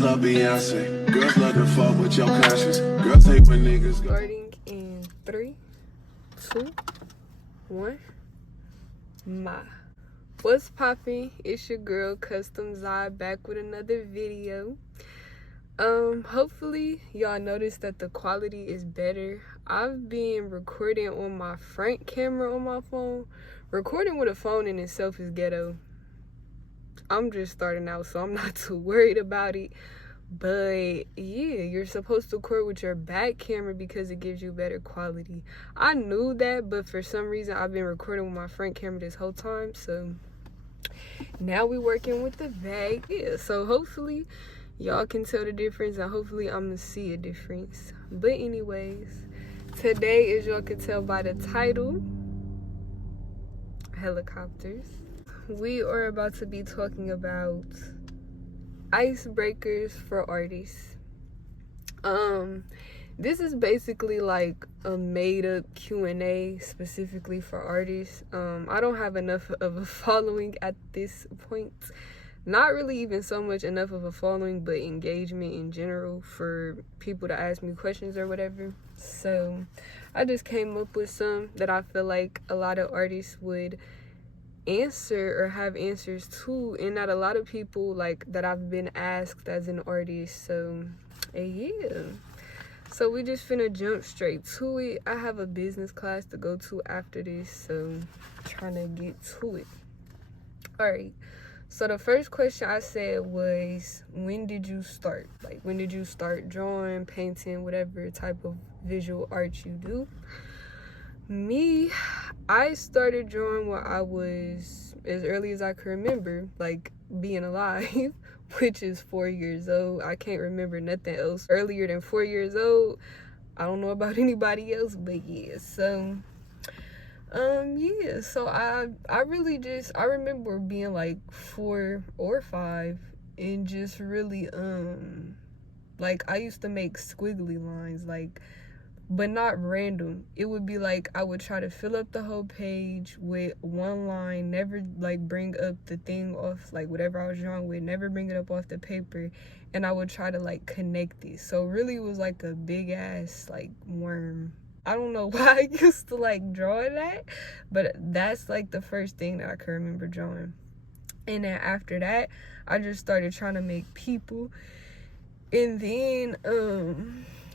Girls love Beyonce. Girls love to fuck with your conscience. Girls hate when niggas go. Starting in 3, 2, 1. What's poppin'? It's your girl Custom Zai back with another video. Hopefully y'all noticed that the quality is better. I've been recording on my front camera on my phone. Recording with a phone in itself is ghetto. I'm just starting out, so I'm not too worried about it. But yeah, you're supposed to record with your back camera because it gives you better quality. I knew that, but for some reason I've been recording with my front camera this whole time. So now we're working with the back. Yeah, so hopefully y'all can tell the difference, and hopefully I'm gonna see a difference. But anyways, today, as y'all can tell by the title, helicopters, we are about to be talking about icebreakers for artists. This is basically like a made-up Q&A specifically for artists. I don't have enough of a following at this point. Not really even so much enough of a following, but engagement in general for people to ask me questions or whatever. So I just came up with some that I feel like a lot of artists would answer or have answers to, and that a lot of people like that I've been asked as an artist. So yeah, so we just finna jump straight to it. I have a business class to go to after this, so trying to get to it. All right, so the first question I said was, when did you start? Like, when did you start drawing, painting, whatever type of visual art you do? Me, I started drawing when I was as early as I can remember, like being alive, which is 4 years old. I can't remember nothing else earlier than 4 years old. I don't know about anybody else, but yeah. So yeah, so I really just, I remember being like 4 or 5 and just really like I used to make squiggly lines, like, but not random. It would be like I would try to fill up the whole page with one line, never like bring up the thing off, like whatever I was drawing with, never bring it up off the paper, and I would try to like connect it. So really it was like a big ass like worm. I don't know why I used to like draw that, but that's like the first thing that I can remember drawing. And then after that, I just started trying to make people. And then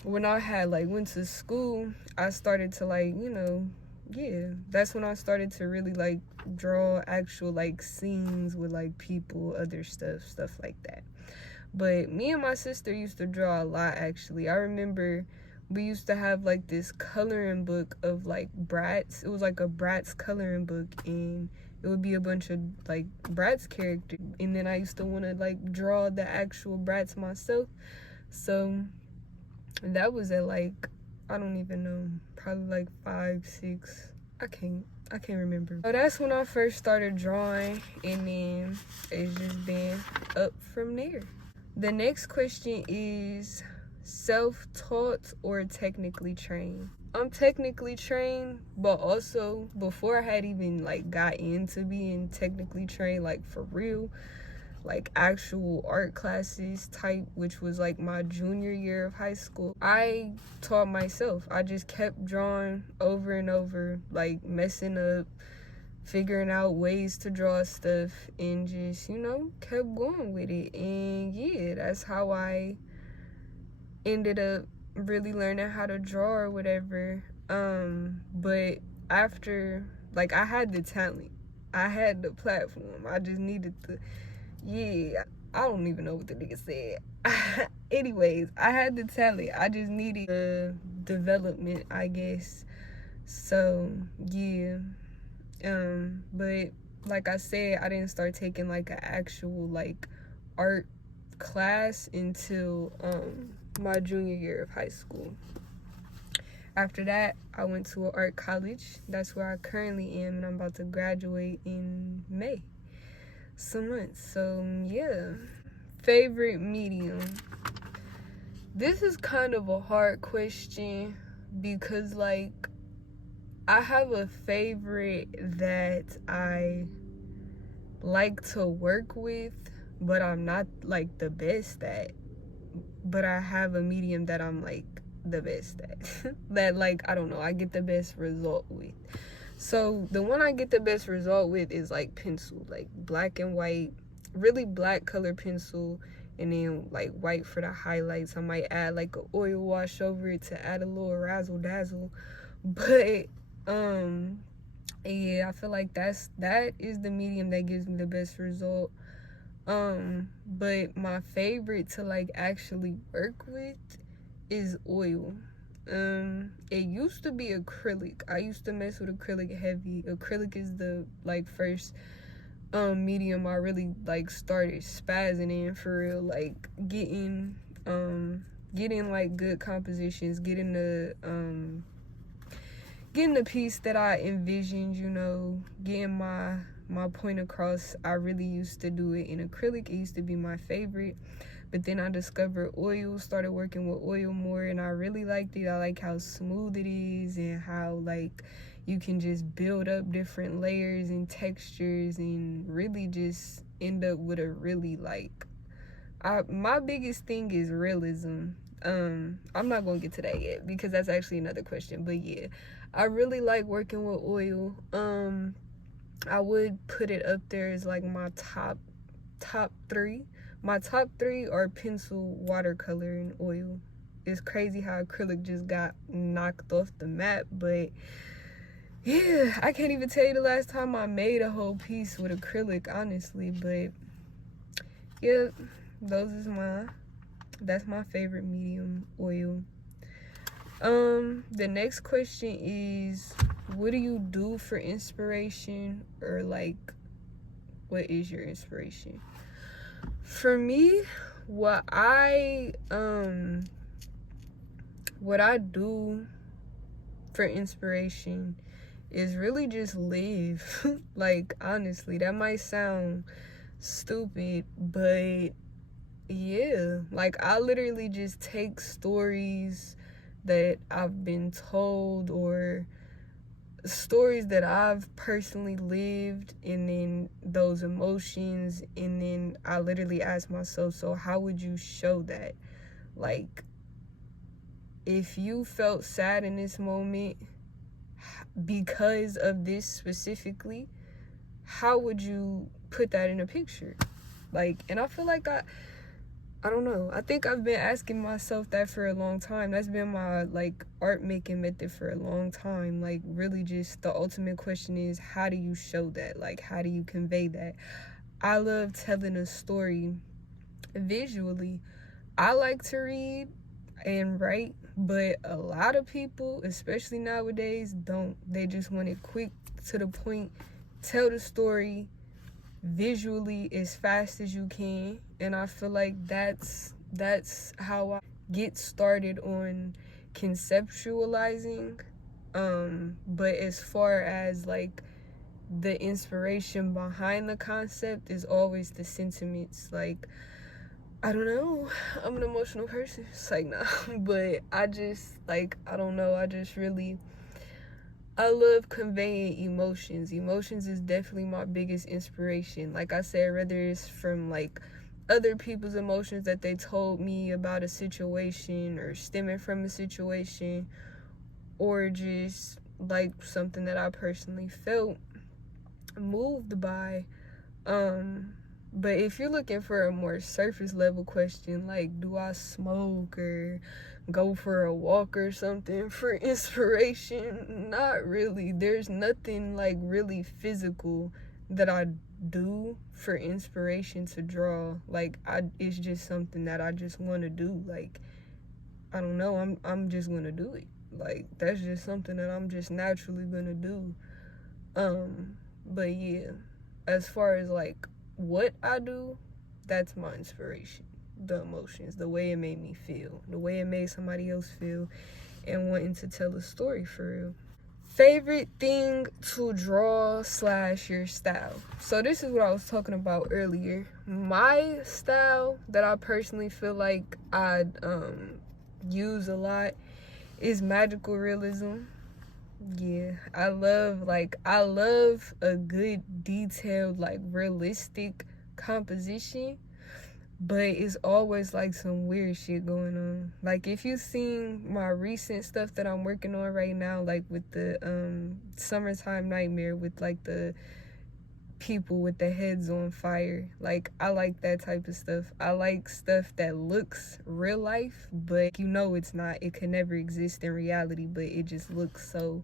when I had like went to school, I started to like, you know, yeah, that's when I started to really like draw actual like scenes with like people, other stuff like that. But me and my sister used to draw a lot, actually. I remember we used to have like this coloring book of like Bratz. It was like a Bratz coloring book, and it would be a bunch of like Bratz characters, and then I used to want to like draw the actual Bratz myself. So that was at like, I don't even know, probably like 5, 6. I can't remember. So that's when I first started drawing, and then it's just been up from there. The next question is, self-taught or technically trained? I'm technically trained, but also before I had even like got into being technically trained, like for real, like actual art classes type, which was like my junior year of high school, I taught myself. I just kept drawing over and over, like messing up, figuring out ways to draw stuff, and just, you know, kept going with it. And yeah, that's how I ended up really learning how to draw or whatever. But after, like, I had the talent, I had the platform, I just needed to, yeah, I don't even know what the nigga said. Anyways, I had the talent, I just needed the development, I guess. So yeah, but like I said, I didn't start taking like an actual like art class until my junior year of high school. After that, I went to an art college. That's where I currently am, and I'm about to graduate in May, some months. So yeah. Favorite medium? This is kind of a hard question because like I have a favorite that I like to work with, but I'm not like the best at. but I have a medium that I'm like the best at. That, like, I don't know, I get the best result with. So the one I get the best result with is like pencil, like black and white, really black color pencil, and then like white for the highlights. I might add like an oil wash over it to add a little razzle dazzle. But yeah, I feel like that is the medium that gives me the best result. But my favorite to like actually work with is oil. It used to be acrylic. I used to mess with acrylic heavy. Acrylic is the like first medium I really like started spazzing in for real, like getting like good compositions, getting the piece that I envisioned, you know, getting my point across. I really used to do it in acrylic. It used to be my favorite. But then I discovered oil, started working with oil more, and I really liked it. I like how smooth it is and how like you can just build up different layers and textures and really just end up with a really like my biggest thing is realism. I'm not gonna get to that yet because that's actually another question. But yeah, I really like working with oil. I would put it up there as like my top three. My top three are pencil, watercolor, and oil. It's crazy how acrylic just got knocked off the map, but yeah, I can't even tell you the last time I made a whole piece with acrylic, honestly. But yeah, that's my favorite medium, oil. The next question is, what do you do for inspiration, or like what is your inspiration? For me, what I do for inspiration is really just live. Like, honestly, that might sound stupid, but yeah, like I literally just take stories that I've been told or stories that I've personally lived, and then those emotions, and then I literally ask myself, so how would you show that? Like, if you felt sad in this moment because of this specifically, how would you put that in a picture? Like, and I feel like I don't know. I think I've been asking myself that for a long time. That's been my like art making method for a long time. Like, really just the ultimate question is, how do you show that? Like, how do you convey that? I love telling a story visually. I like to read and write, but a lot of people, especially nowadays, don't. They just want it quick, to the point, tell the story visually as fast as you can. And I feel like that's how I get started on conceptualizing. But as far as like the inspiration behind the concept is always the sentiments. Like, I don't know, I'm an emotional person. It's like, nah. But I just like, I don't know, I love conveying emotions. Emotions is definitely my biggest inspiration. Like I said, whether it's from like other people's emotions that they told me about a situation or stemming from a situation, or just like something that I personally felt moved by. But if you're looking for a more surface level question, like do I smoke or go for a walk or something for inspiration, not really. There's nothing like really physical that I do for inspiration to draw. Like, it's just something that I just want to do. Like, I don't know, I'm just gonna do it. Like, that's just something that I'm just naturally gonna do. But yeah, as far as like what I do, that's my inspiration. The emotions, the way it made me feel, the way it made somebody else feel, and wanting to tell a story for real. Favorite thing to draw / your style. So this is what I was talking about earlier. My style that I personally feel like I use a lot is magical realism. Yeah, I love a good detailed, like, realistic composition. but it's always like some weird shit going on. Like if you seen my recent stuff that I'm working on right now, like with the summertime nightmare with like the people with the heads on fire, like I like that type of stuff. I like stuff that looks real life, but you know it's not, it could never exist in reality, but it just looks so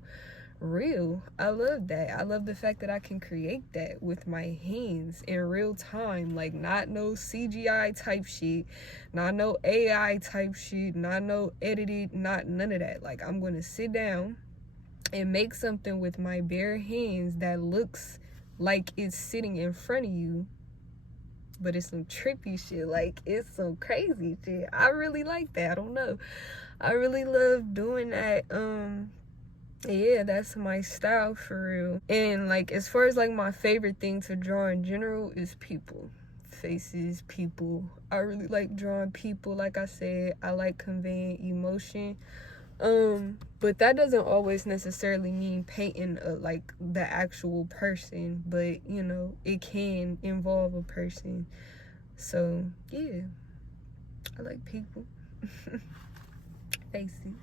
real. I love that. I love the fact that I can create that with my hands in real time, like not no CGI type shit, not no AI type shit, not no edited, not none of that. Like I'm gonna sit down and make something with my bare hands that looks like it's sitting in front of you, but it's some trippy shit. Like it's some crazy shit. I really like that. I don't know, I really love doing that. Yeah, that's my style for real. And like as far as like my favorite thing to draw in general is people, faces, people. I really like drawing people. Like I said, I like conveying emotion. But that doesn't always necessarily mean painting like the actual person, but you know, it can involve a person. So yeah, I like people. Faces.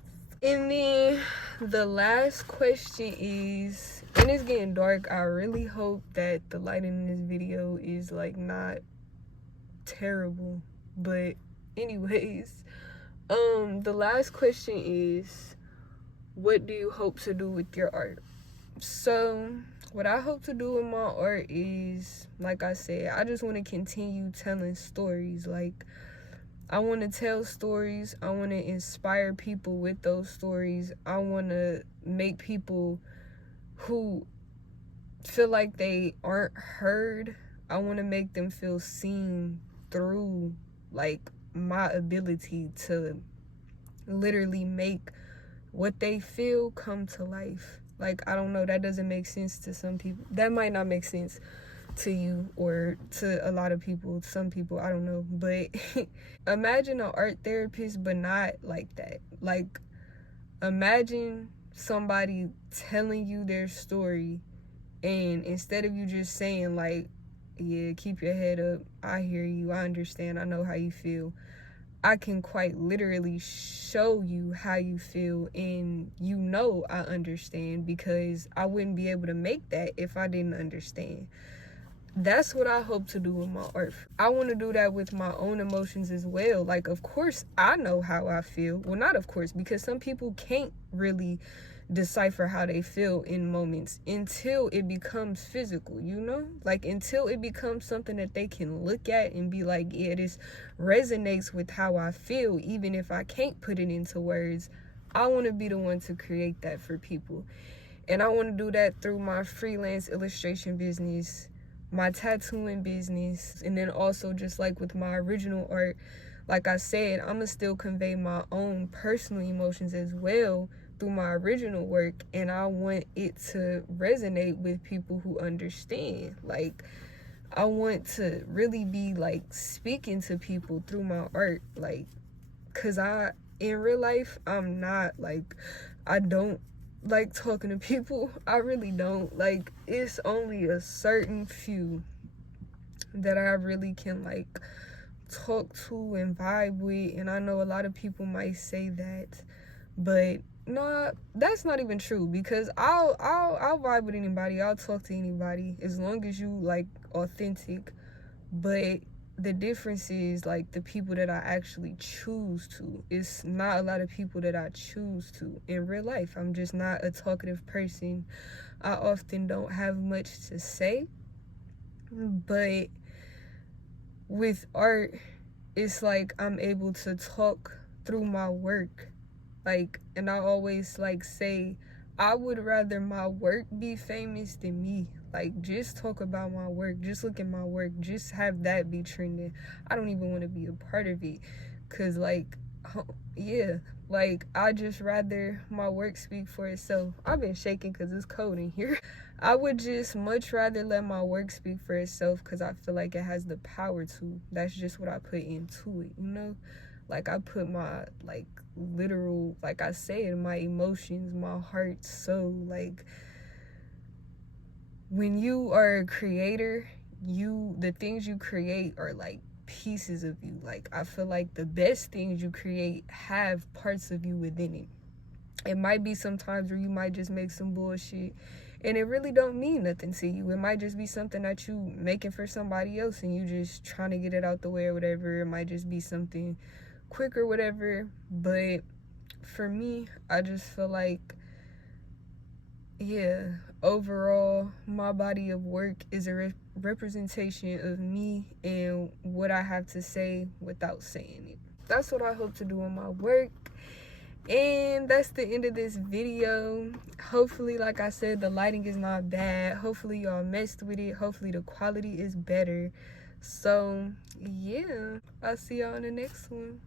And then the last question is, and it's getting dark, I really hope that the lighting in this video is like not terrible, but anyways, the last question is, what do you hope to do with your art? So what I hope to do with my art is, like I said, I just want to continue telling stories. Like I want to tell stories. I want to inspire people with those stories. I want to make people who feel like they aren't heard, I want to make them feel seen through like my ability to literally make what they feel come to life. Like I don't know, that doesn't make sense to some people. That might not make sense to you or to a lot of people, some people, I don't know, but imagine an art therapist but not like that. Like imagine somebody telling you their story, and instead of you just saying like, yeah, keep your head up, I hear you, I understand, I know how you feel, I can quite literally show you how you feel, and you know I understand, because I wouldn't be able to make that if I didn't understand. That's what I hope to do with my art. I want to do that with my own emotions as well. Like, of course, I know how I feel. Well, not of course, because some people can't really decipher how they feel in moments until it becomes physical, you know? Like, until it becomes something that they can look at and be like, yeah, this resonates with how I feel, even if I can't put it into words. I want to be the one to create that for people. And I want to do that through my freelance illustration business, my tattooing business, and then also just like with my original art, like I said, I'm gonna still convey my own personal emotions as well through my original work, and I want it to resonate with people who understand. Like I want to really be like speaking to people through my art, like, cause in real life, I'm not like, I don't like talking to people. I really don't. Like, it's only a certain few that I really can like talk to and vibe with, and I know a lot of people might say that, but no, that's not even true, because I'll vibe with anybody, I'll talk to anybody as long as you like authentic. But the difference is like the people that I actually choose to. It's not a lot of people that I choose to in real life. I'm just not a talkative person. I often don't have much to say. But with art, it's like I'm able to talk through my work. Like, and I always like say, I would rather my work be famous than me. Like, just talk about my work, just look at my work, just have that be trending. I don't even want to be a part of it, cause like, yeah, like I just rather my work speak for itself. I've been shaking cause it's cold in here. I would just much rather let my work speak for itself, cause I feel like it has the power to. That's just what I put into it, you know? Like I put my like literal, like I said, my emotions, my heart, soul. Like when you are a creator, the things you create are like pieces of you. Like, I feel like the best things you create have parts of you within it. It might be sometimes where you might just make some bullshit and it really don't mean nothing to you. It might just be something that you making for somebody else and you just trying to get it out the way or whatever. It might just be something quick or whatever. But for me, I just feel like, yeah, overall, my body of work is a representation of me and what I have to say without saying it. That's what I hope to do in my work. And that's the end of this video. Hopefully, like I said, the lighting is not bad. Hopefully y'all messed with it. Hopefully the quality is better. So yeah, I'll see y'all in the next one.